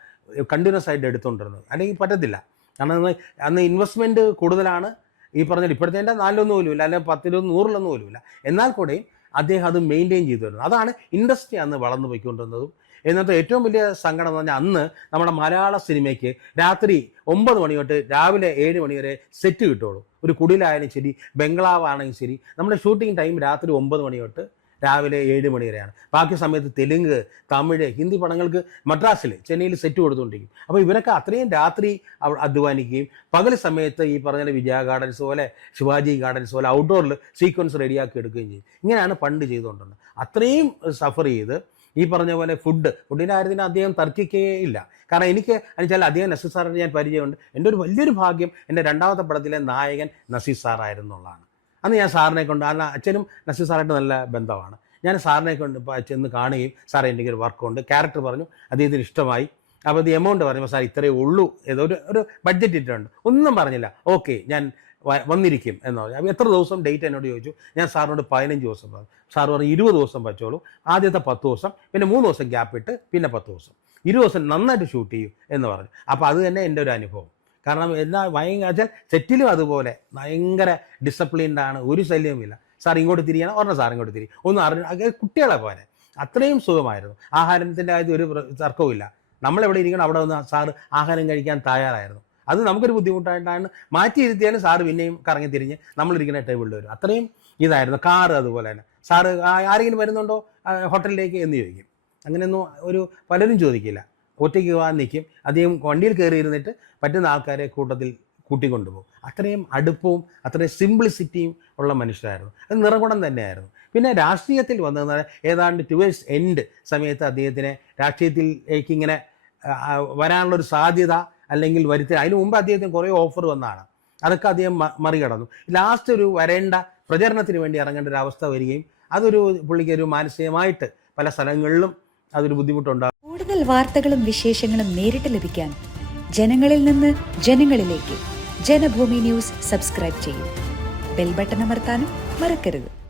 കണ്ടിന്യൂസ് ആയിട്ട് എടുത്തുകൊണ്ടിരുന്നത്. അല്ലെങ്കിൽ പറ്റത്തില്ല. കാരണം അന്ന് ഇൻവെസ്റ്റ്മെന്റ് കൂടുതലാണ്. ഈ പറഞ്ഞ ഇപ്പോഴത്തെ നാലിലൊന്നും പോലുമില്ല അല്ലെങ്കിൽ പത്തിലൊന്നും നൂറിലൊന്നും പോലുമില്ല. എന്നാൽ കൂടെയും അദ്ദേഹം അത് മെയിന്റെയിൻ ചെയ്തു വരുന്നത് അതാണ് ഇൻഡസ്ട്രി അന്ന് വളർന്നു പോയിക്കൊണ്ടിരുന്നതും. എന്നിട്ട് ഏറ്റവും വലിയ സങ്കടം എന്ന് പറഞ്ഞാൽ അന്ന് നമ്മുടെ മലയാള സിനിമയ്ക്ക് രാത്രി ഒമ്പത് മണി തൊട്ട് രാവിലെ ഏഴ് മണി വരെ സെറ്റ് കിട്ടുള്ളൂ ഒരു കുടിലായാലും ശരി ബംഗ്ലാവ് ആണെങ്കിലും ശരി. നമ്മുടെ ഷൂട്ടിംഗ് ടൈം രാത്രി ഒമ്പത് മണി തൊട്ട് രാവിലെ ഏഴ് മണി വരെയാണ്. ബാക്കി സമയത്ത് തെലുങ്ക് തമിഴ് ഹിന്ദി പടങ്ങൾക്ക് മദ്രാസിൽ ചെന്നൈയിൽ സെറ്റ് കൊടുത്തുകൊണ്ടിരിക്കും. അപ്പോൾ ഇവരൊക്കെ അത്രയും രാത്രി അധ്വാനിക്കുകയും പകൽ സമയത്ത് ഈ പറഞ്ഞ വിജയ ഗാർഡൻസ് പോലെ ശിവാജി ഗാർഡൻസ് പോലെ ഔട്ട്ഡോറിൽ സീക്വൻസ് റെഡിയാക്കി എടുക്കുകയും ചെയ്യും. ഇങ്ങനെയാണ് പണ്ട് ചെയ്തുകൊണ്ടിരുന്നത്. അത്രയും സഫർ ചെയ്ത് ഈ പറഞ്ഞ പോലെ ഫുഡ് ഫുഡിന്റെ കാര്യത്തിന് അദ്ദേഹം തർക്കിക്കുകയേ ഇല്ല. കാരണം എനിക്ക് എന്നുവെച്ചാൽ അദ്ദേഹം നസീർ സാറിന് ഞാൻ പരിചയമുണ്ട്. എന്റെ ഒരു വലിയൊരു ഭാഗ്യം എന്റെ രണ്ടാമത്തെ പടത്തിലെ നായകൻ നസീർ സാറായിരുന്നുള്ളതാണ് അന്ന് ഞാൻ സാറിനെ കൊണ്ട് അന്ന് അച്ഛനും നസീർ സാറായിട്ട് നല്ല ബന്ധമാണ്. ഞാൻ സാറിനെ കൊണ്ട് ചെന്ന് കാണുകയും സാറേ എനിക്ക് ഒരു വർക്കുണ്ട് ക്യാരക്ടർ പറഞ്ഞു അദ്ദേഹത്തിന് ഇഷ്ടമായി. അപ്പോൾ ഇത് എമൗണ്ട് പറഞ്ഞു സാർ ഇത്രയേ ഉള്ളൂ. ഏതോ ഒരു ഒരു ബഡ്ജറ്റ് ഇട്ടിട്ടുണ്ട്. ഒന്നും പറഞ്ഞില്ല. ഓക്കെ ഞാൻ വന്നിരിക്കും. എന്ന് പറഞ്ഞു. എത്ര ദിവസം ഡേറ്റ് എന്നോട് ചോദിച്ചു. ഞാൻ സാറിനോട് പതിനഞ്ച് ദിവസം പറഞ്ഞു. സാർ പറഞ്ഞു ഇരുപത് ദിവസം പറ്റുള്ളൂ. ആദ്യത്തെ പത്ത് ദിവസം പിന്നെ മൂന്ന് ദിവസം ഗ്യാപ്പ് ഇട്ട് പിന്നെ പത്ത് ദിവസം. ഇരുപത് ദിവസം നന്നായിട്ട് ഷൂട്ട് ചെയ്യും. എന്ന് പറഞ്ഞു. അപ്പോൾ അത് തന്നെ എന്റെ ഒരു അനുഭവം. കാരണം എല്ലാ ഭയങ്കര വെച്ചാൽ സെറ്റിലും അതുപോലെ. ഭയങ്കര ഡിസിപ്ലിൻഡ് ആണ് ഒരു ശല്യവുമില്ല. സാർ ഇങ്ങോട്ട് തിരിയണം ഒരെണ്ണം സാർ ഇങ്ങോട്ട് തിരി ഒന്നും അറിഞ്ഞു കുട്ടികളെ പോലെ. അത്രയും സുഖമായിരുന്നു. ആഹാരത്തിന്റെ കാര്യത്തിൽ ഒരു തർക്കവുമില്ല. നമ്മളെവിടെ ഇരിക്കണം അവിടെ വന്ന് സാറ് ആഹാരം കഴിക്കാൻ തയ്യാറായിരുന്നു. അത് നമുക്കൊരു ബുദ്ധിമുട്ടായിട്ടാണ് മാറ്റിയിരുത്തിയാലും സാറ് പിന്നെയും കറങ്ങി തിരിഞ്ഞ് നമ്മളിരിക്കുന്ന ടേബിളിൽ വരും. അത്രയും ഇതായിരുന്നു കാറ് അതുപോലെ തന്നെ. സാറ് ആരെങ്കിലും വരുന്നുണ്ടോ ഹോട്ടലിലേക്ക് എന്ന് ചോദിക്കും. അങ്ങനെയൊന്നും ഒരു പലരും ചോദിക്കില്ല. ഒറ്റയ്ക്ക് പോകാൻ നിൽക്കും അദ്ദേഹം വണ്ടിയിൽ കയറി ഇരുന്നിട്ട് പറ്റുന്ന ആൾക്കാരെ കൂട്ടത്തിൽ കൂട്ടിക്കൊണ്ടുപോകും. അത്രയും അടുപ്പവും അത്രയും സിംപ്ലിസിറ്റിയും ഉള്ള മനുഷ്യരായിരുന്നു. അത് നിറകുണം തന്നെയായിരുന്നു. പിന്നെ രാഷ്ട്രീയത്തിൽ വന്നത് ഏതാണ്ട് ടുവേഴ്സ് എൻഡ് സമയത്ത് അദ്ദേഹത്തിനെ രാഷ്ട്രീയത്തിലേക്ക് ഇങ്ങനെ വരാനുള്ളൊരു സാധ്യത അല്ലെങ്കിൽ വരുത്തി അതിന് മുമ്പ് അദ്ദേഹത്തിന് കുറേ ഓഫർ വന്നതാണ്. അതൊക്കെ അദ്ദേഹം മറികടന്നു. ലാസ്റ്റ് ഒരു വരേണ്ട പ്രചരണത്തിന് വേണ്ടി ഇറങ്ങേണ്ട ഒരു അവസ്ഥ വരികയും അതൊരു പുള്ളിക്ക് ഒരു മാനസികമായിട്ട് പല സ്ഥലങ്ങളിലും അതൊരു ബുദ്ധിമുട്ടുണ്ടാകും വാർത്തകളും വിശേഷങ്ങളും നേരിട്ട് ലഭിക്കാൻ ജനങ്ങളിൽ നിന്ന് ജനങ്ങളിലേക്ക് ജനഭൂമി ന്യൂസ് സബ്സ്ക്രൈബ് ചെയ്യും. ബെൽ ബട്ടൺ അമർത്താനും മറക്കരുത്.